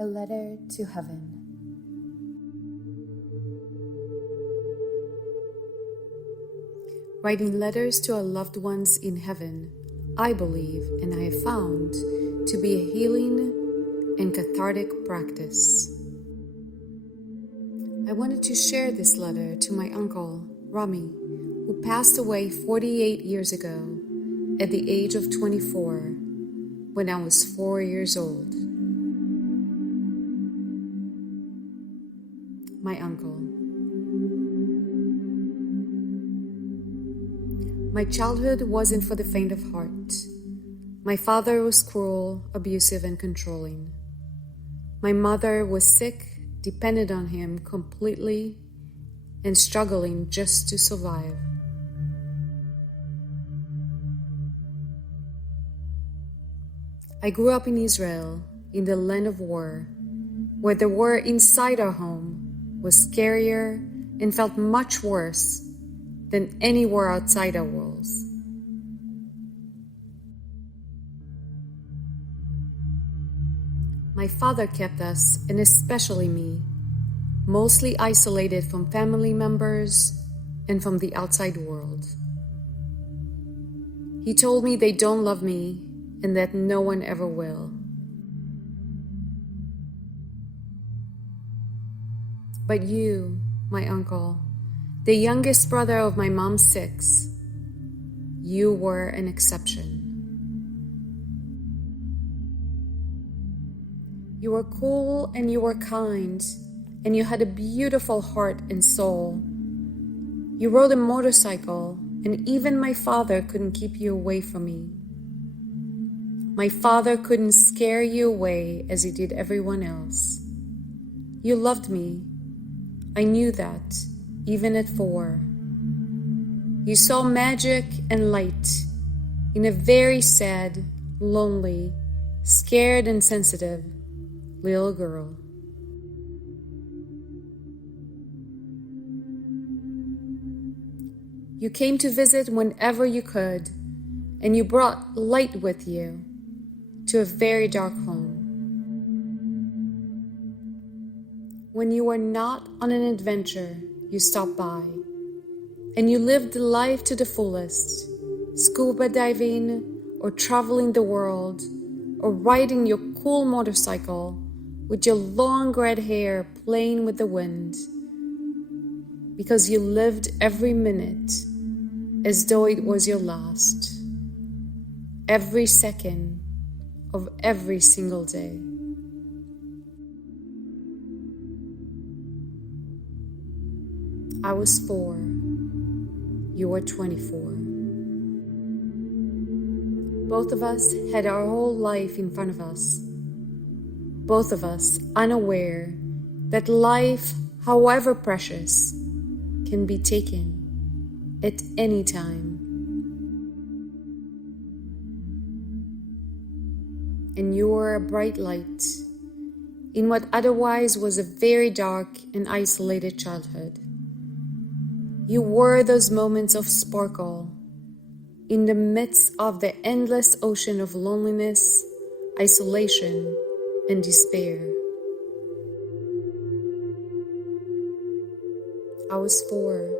A letter to heaven. Writing letters to our loved ones in heaven, I believe and I have found to be a healing and cathartic practice. I wanted to share this letter to my uncle, Rami, who passed away 48 years ago at the age of 24 when I was 4 years old. My uncle. My childhood wasn't for the faint of heart. My father was cruel, abusive, and controlling. My mother was sick, depended on him completely, and struggling just to survive. I grew up in Israel, in the land of war, where the war inside our home was scarier and felt much worse than anywhere outside our walls. My father kept us, and especially me, mostly isolated from family members and from the outside world. He told me they don't love me and that no one ever will. But you, my uncle, the youngest brother of my mom's 6, you were an exception. You were cool and you were kind, and you had a beautiful heart and soul. You rode a motorcycle, and even my father couldn't keep you away from me. My father couldn't scare you away as he did everyone else. You loved me. I knew that, even at 4. You saw magic and light in a very sad, lonely, scared and sensitive little girl. You came to visit whenever you could, and you brought light with you to a very dark home. When you were not on an adventure, you stopped by, and you lived life to the fullest, scuba diving, or traveling the world, or riding your cool motorcycle with your long red hair playing with the wind, because you lived every minute as though it was your last, every second of every single day. I was 4, you were 24. Both of us had our whole life in front of us. Both of us unaware that life, however precious, can be taken at any time. And you were a bright light in what otherwise was a very dark and isolated childhood. You were those moments of sparkle in the midst of the endless ocean of loneliness, isolation, and despair. I was 4,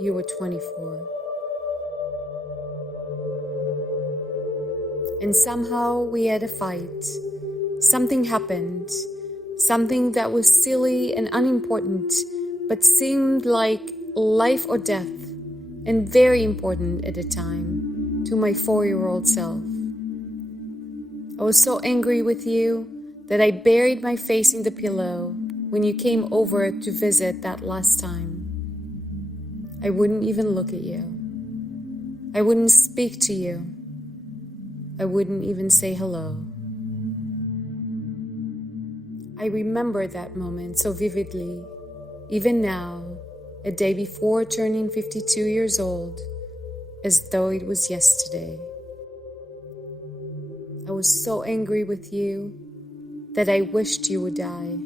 you were 24. And somehow we had a fight. Something happened, something that was silly and unimportant, but seemed like life or death, and very important at the time to my 4-year-old self. I was so angry with you that I buried my face in the pillow when you came over to visit that last time. I wouldn't even look at you. I wouldn't speak to you. I wouldn't even say hello. I remember that moment so vividly, even now, a day before turning 52 years old, as though it was yesterday. I was so angry with you that I wished you would die.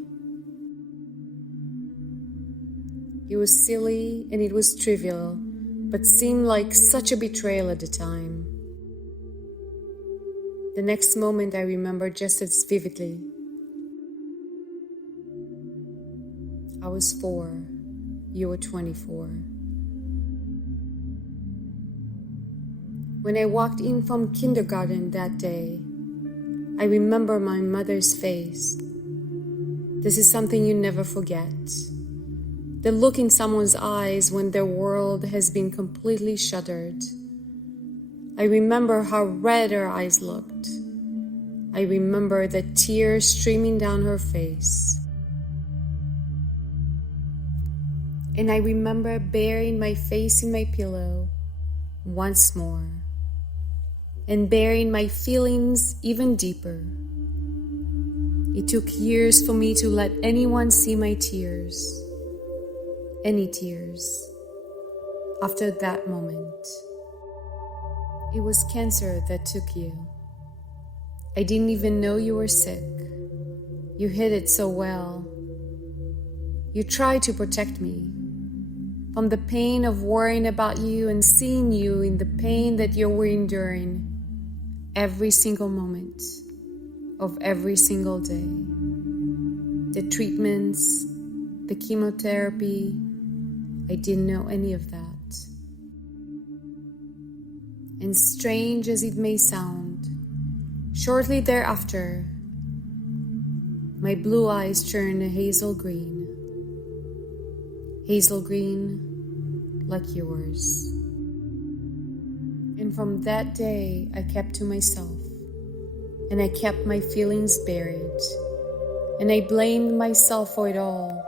It was silly and it was trivial, but seemed like such a betrayal at the time. The next moment I remember just as vividly. I was 4. You were 24. When I walked in from kindergarten that day, I remember my mother's face. This is something you never forget. The look in someone's eyes when their world has been completely shuttered. I remember how red her eyes looked. I remember the tears streaming down her face. And I remember burying my face in my pillow once more, and burying my feelings even deeper. It took years for me to let anyone see my tears, any tears, after that moment. It was cancer that took you. I didn't even know you were sick. You hid it so well. You tried to protect me from the pain of worrying about you and seeing you in the pain that you were enduring every single moment of every single day. The treatments, the chemotherapy, I didn't know any of that. And strange as it may sound, shortly thereafter, my blue eyes turned hazel green like yours. And from that day, I kept to myself, and I kept my feelings buried, and I blamed myself for it all.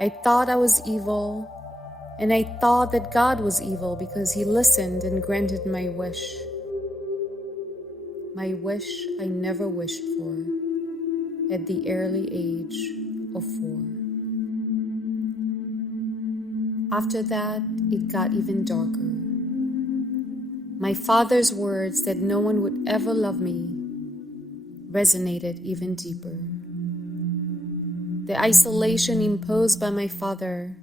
I thought I was evil, and I thought that God was evil because He listened and granted my wish. My wish I never wished for at the early age of 4. After that, it got even darker. My father's words that no one would ever love me resonated even deeper. The isolation imposed by my father,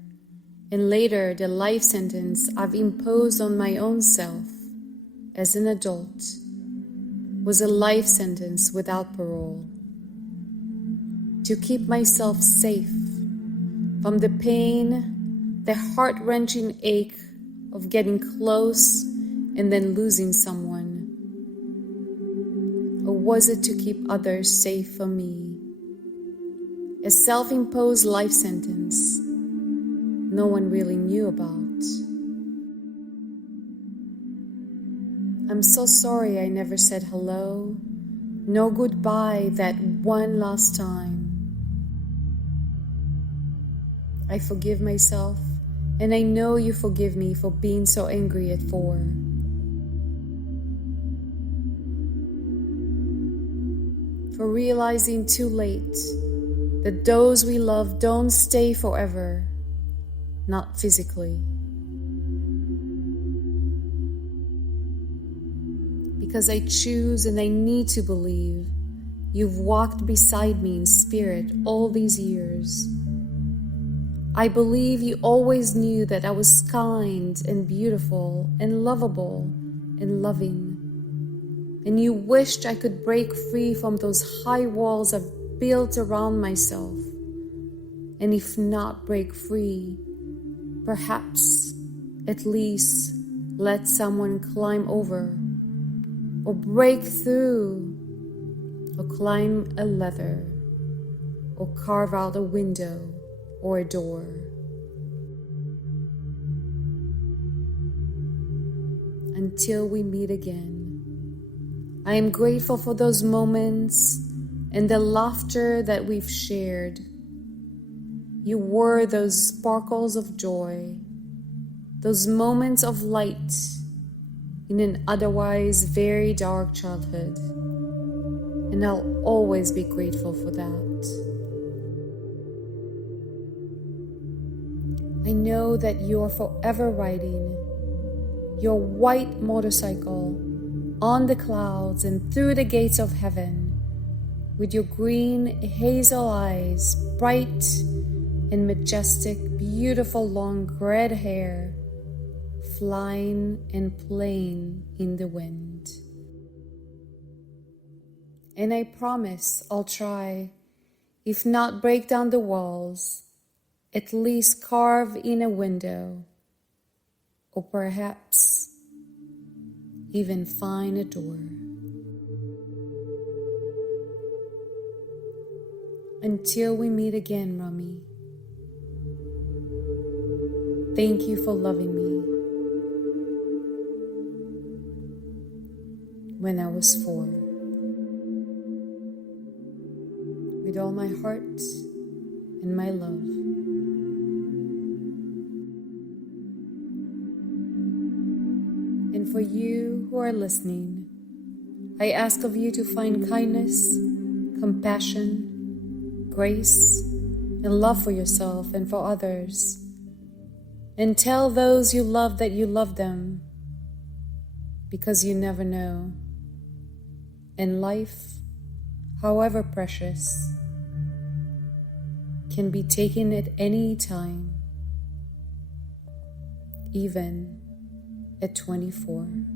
and later the life sentence I've imposed on my own self as an adult, was a life sentence without parole. To keep myself safe from the pain, the heart-wrenching ache of getting close and then losing someone? Or was it to keep others safe from me? A self-imposed life sentence no one really knew about. I'm so sorry I never said hello, nor goodbye that one last time. I forgive myself, and I know you forgive me for being so angry at 4. For realizing too late that those we love don't stay forever, not physically. Because I choose and I need to believe you've walked beside me in spirit all these years. I believe you always knew that I was kind and beautiful and lovable and loving. And you wished I could break free from those high walls I've built around myself. And if not break free, perhaps at least let someone climb over, or break through, or climb a ladder, or carve out a window or a door. Until we meet again, I am grateful for those moments and the laughter that we've shared. You were those sparkles of joy, those moments of light in an otherwise very dark childhood, and I'll always be grateful for that. I know that you are forever riding your white motorcycle on the clouds and through the gates of heaven with your green hazel eyes, bright and majestic, beautiful long red hair, flying and playing in the wind. And I promise I'll try, if not break down the walls, at least carve in a window, or perhaps even find a door. Until we meet again, Rami. Thank you for loving me when I was 4. With all my heart and my love. And for you who are listening, I ask of you to find kindness, compassion, grace, and love for yourself and for others. And tell those you love that you love them, because you never know. And life, however precious, can be taken at any time, even at 24.